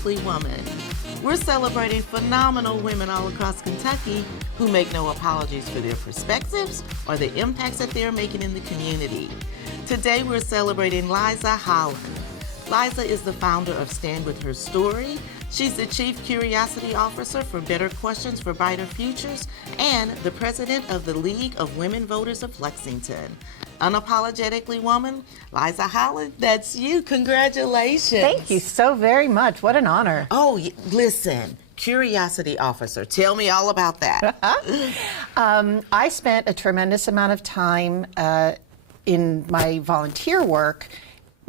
Unapologetically Woman. We're celebrating phenomenal women all across Kentucky who make no apologies for their perspectives or the impacts that they're making in the community. Today we're celebrating Liza Holland. Liza is the founder of Stand With Her Story. She's the Chief Curiosity Officer for Better Questions for Brighter Futures and the President of the League of Women Voters of Lexington. Unapologetically Woman, Liza Holland, that's you. Congratulations. Thank you so very much. What an honor. Oh, listen, Curiosity Officer, tell me all about that. I spent a tremendous amount of time in my volunteer work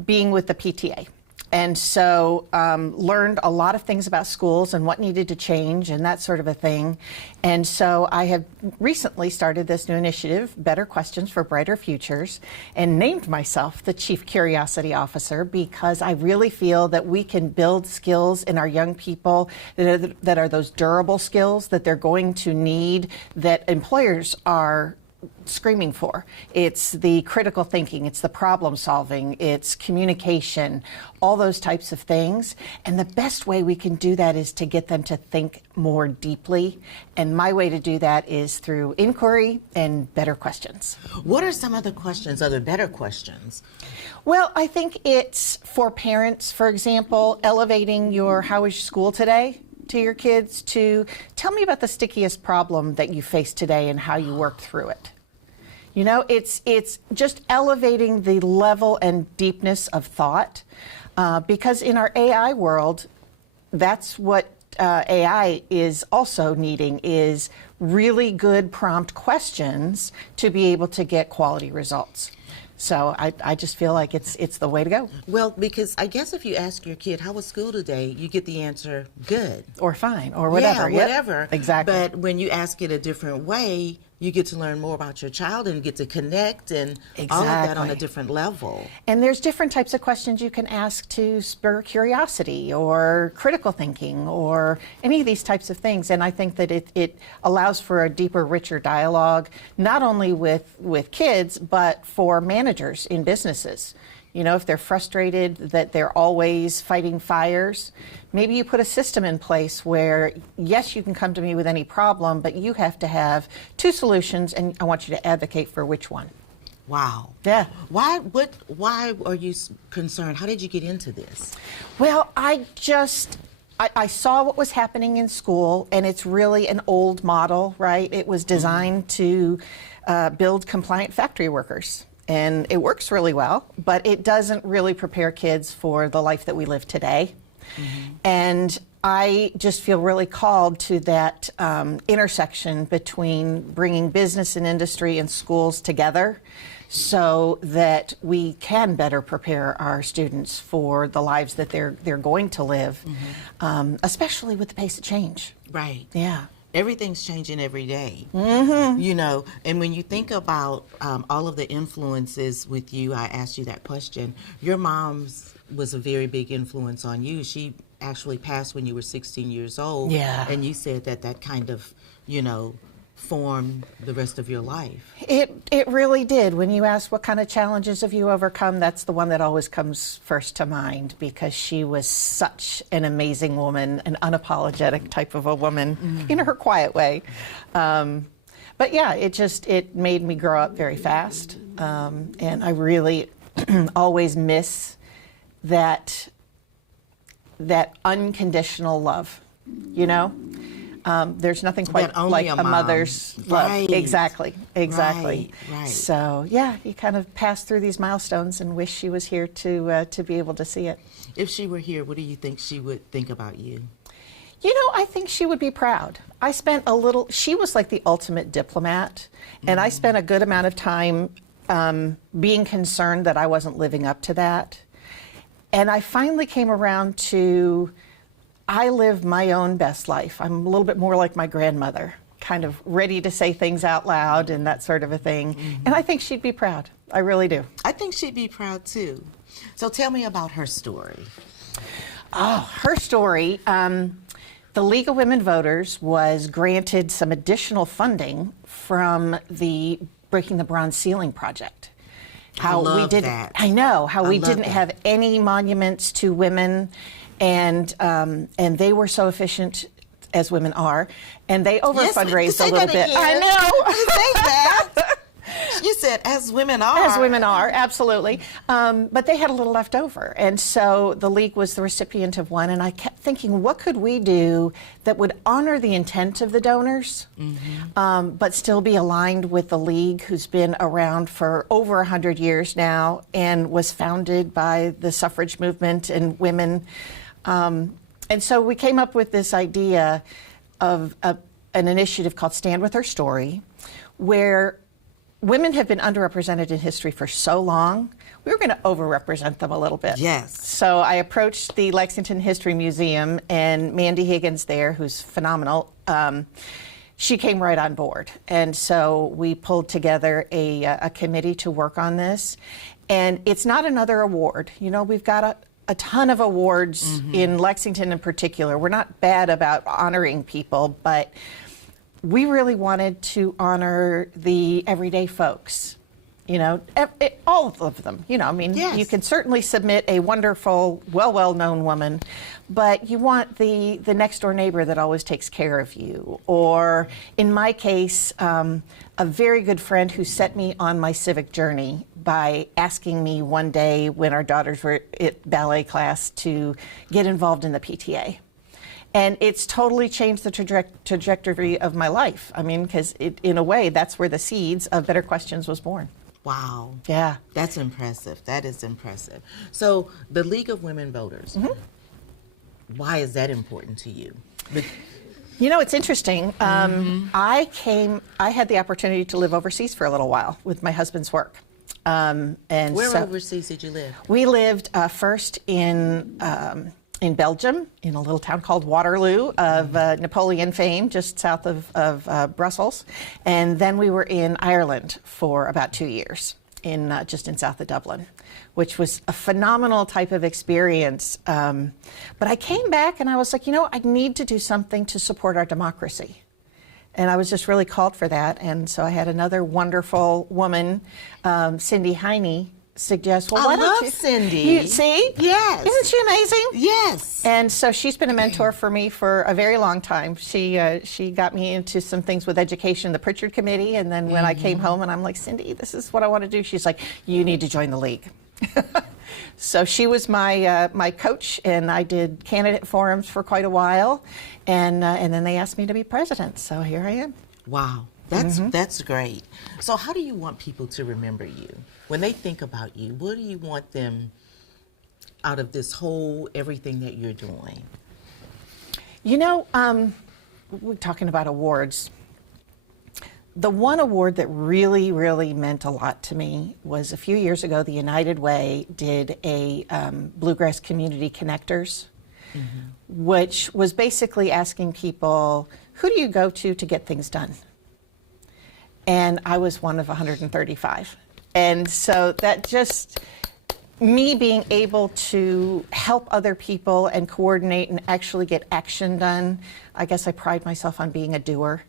being with the PTA. And so learned a lot of things about schools and what needed to change and that sort of a thing. And so I have recently started this new initiative, Better Questions for Brighter Futures, and named myself the Chief Curiosity Officer because I really feel that we can build skills in our young people that are those durable skills that they're going to need, that employers are screaming for. It's the critical thinking, it's the problem solving, it's communication, all those types of things. And the best way we can do that is to get them to think more deeply. And my way to do that is through inquiry and better questions. What are some of the questions, other better questions? Well, I think it's for parents, for example, elevating your how was your school today to your kids to tell me about the stickiest problem that you faced today and how you worked through it. You know, it's just elevating the level and deepness of thought because in our AI world, that's what AI is also needing is really good prompt questions to be able to get quality results. So I just feel like it's the way to go. Well, because I guess if you ask your kid, how was school today, you get the answer, good. Or fine, or whatever. Yeah, whatever. Yep. Exactly. But when you ask it a different way, you get to learn more about your child and get to connect and all of that on a different level. And there's different types of questions you can ask to spur curiosity or critical thinking or any of these types of things. And I think that it allows for a deeper, richer dialogue, not only with kids, but for managers in businesses. You know, if they're frustrated that they're always fighting fires, maybe you put a system in place where, yes, you can come to me with any problem, but you have to have two solutions, and I want you to advocate for which one. Wow. Yeah. Why are you concerned? How did you get into this? Well, I saw what was happening in school, and it's really an old model, right? It was designed to build compliant factory workers. And it works really well, but it doesn't really prepare kids for the life that we live today. Mm-hmm. And I just feel really called to that intersection between bringing business and industry and schools together so that we can better prepare our students for the lives that they're going to live, mm-hmm. Especially with the pace of change. Right. Yeah. Everything's changing every day, mm-hmm. you know, and when you think about all of the influences with you, I asked you that question. Your mom's was a very big influence on you. She actually passed when you were 16 years old. Yeah. And you said that kind of, you know, formed the rest of your life. It really did. When you ask what kind of challenges have you overcome, that's the one that always comes first to mind because she was such an amazing woman, an unapologetic type of a woman, mm-hmm. in her quiet way. But yeah, it made me grow up very fast. And I really always miss that unconditional love, you know? There's nothing quite like a mother's love. Right. Exactly. Right. So yeah, you kind of pass through these milestones and wish she was here to be able to see it. If she were here, what do you think she would think about you? You know, I think she would be proud. She was like the ultimate diplomat, and I spent a good amount of time being concerned that I wasn't living up to that. And I finally came around to I live my own best life. I'm a little bit more like my grandmother, kind of ready to say things out loud and that sort of a thing. Mm-hmm. And I think she'd be proud. I really do. I think she'd be proud too. So tell me about her story. Oh, her story. The League of Women Voters was granted some additional funding from the Breaking the Bronze Ceiling project. I love that. I know how we didn't have any monuments to women. and they were so efficient, as women are, and they over fundraised a little bit. Again. I know. Say that. You said, as women are. As women are, absolutely. But they had a little left over. And so the League was the recipient of one. And I kept thinking, what could we do that would honor the intent of the donors, but still be aligned with the League, who's been around for over 100 years now and was founded by the suffrage movement and women. And so we came up with this idea of an initiative called Stand With Her Story, where women have been underrepresented in history for so long, we were going to overrepresent them a little bit. Yes. So I approached the Lexington History Museum, and Mandy Higgins there, who's phenomenal, she came right on board. And so we pulled together a committee to work on this. And it's not another award. You know, we've got a ton of awards in Lexington in particular. We're not bad about honoring people, but we really wanted to honor the everyday folks, you know, all of them. You know, I mean, yes. You can certainly submit a wonderful, well-known woman, but you want the next door neighbor that always takes care of you. Or in my case, a very good friend who set me on my civic journey by asking me one day when our daughters were at ballet class to get involved in the PTA. And it's totally changed the trajectory of my life. I mean, because in a way, that's where the seeds of Better Questions was born. Wow. Yeah. That's impressive. That is impressive. So the League of Women Voters, why is that important to you? You know, it's interesting. I had the opportunity to live overseas for a little while with my husband's work. And where overseas did you live? We lived first in Belgium, in a little town called Waterloo of Napoleon fame, just south of Brussels. And then we were in Ireland for about 2 years, just in south of Dublin, which was a phenomenal type of experience. But I came back and I was like, you know, I need to do something to support our democracy. And I was just really called for that. And so I had another wonderful woman, Cindy Heine, suggest, well, why don't you? Cindy. You see? Yes. Isn't she amazing? Yes. And so she's been a mentor for me for a very long time. She got me into some things with education, the Pritchard Committee, and then when I came home and I'm like, Cindy, this is what I want to do. She's like, you need to join the League. So she was my coach, and I did candidate forums for quite a while, and then they asked me to be president. So here I am. Wow. That's great. So how do you want people to remember you? When they think about you, what do you want them out of this whole everything that you're doing? You know, we're talking about awards. The one award that really, really meant a lot to me was a few years ago, the United Way did a Bluegrass Community Connectors, which was basically asking people, who do you go to get things done? And I was one of 135. And so that just, me being able to help other people and coordinate and actually get action done, I guess I pride myself on being a doer.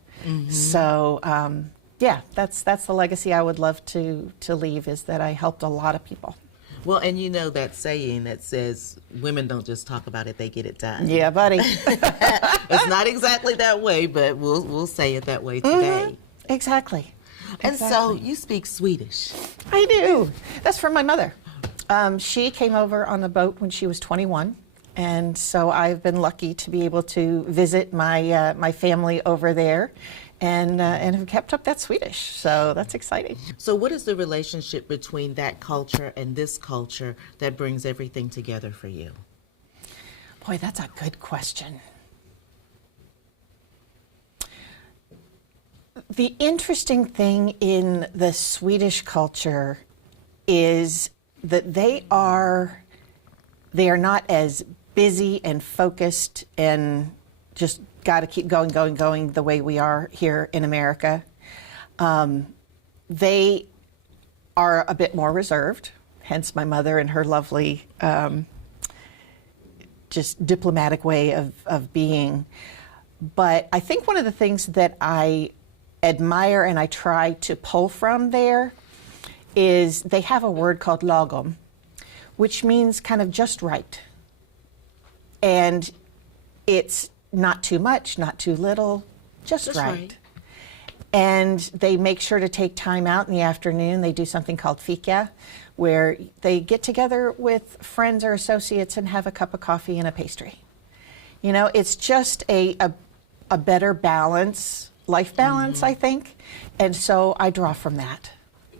So, yeah, that's the legacy I would love to leave, is that I helped a lot of people. Well, and you know that saying that says women don't just talk about it, they get it done. Yeah, buddy. It's not exactly that way, but we'll say it that way today. Exactly. And so you speak Swedish. I do. That's from my mother. She came over on the boat when she was 21. And so I've been lucky to be able to visit my family over there, and have kept up that Swedish. So that's exciting. So what is the relationship between that culture and this culture that brings everything together for you? Boy, that's a good question. The interesting thing in the Swedish culture is that they are not as busy and focused and just got to keep going the way we are here in America. They are a bit more reserved, hence my mother and her lovely just diplomatic way of being. But I think one of the things that I admire and I try to pull from there is they have a word called lagom, which means kind of just right. And it's not too much, not too little, just right. And they make sure to take time out in the afternoon. They do something called fika, where they get together with friends or associates and have a cup of coffee and a pastry. You know, it's just a better balance, life balance, I think. And so I draw from that.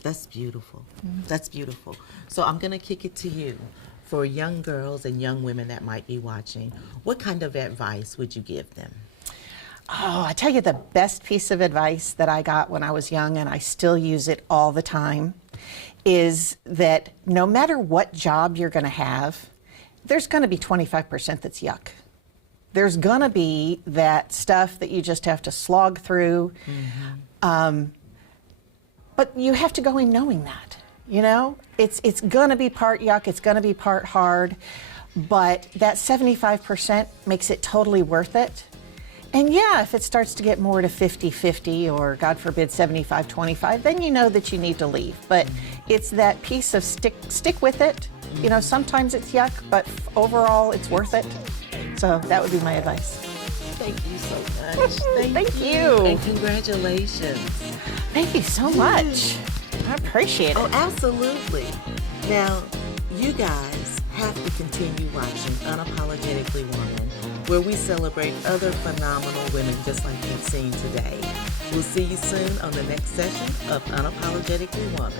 That's beautiful. That's beautiful. So I'm going to kick it to you. For young girls and young women that might be watching, what kind of advice would you give them? Oh, I tell you, the best piece of advice that I got when I was young, and I still use it all the time, is that no matter what job you're going to have, there's going to be 25% that's yuck. There's going to be that stuff that you just have to slog through. But you have to go in knowing that. You know, it's going to be part yuck, it's going to be part hard, but that 75% makes it totally worth it. And yeah, if it starts to get more to 50-50 or God forbid 75-25, then you know that you need to leave. But it's that piece of stick with it. You know, sometimes it's yuck, but overall it's worth it. So that would be my advice. Thank you so much. Thank you. And congratulations. Thank you so much. I appreciate it. Oh, absolutely. Now, you guys have to continue watching Unapologetically Woman, where we celebrate other phenomenal women just like you've seen today. We'll see you soon on the next session of Unapologetically Woman.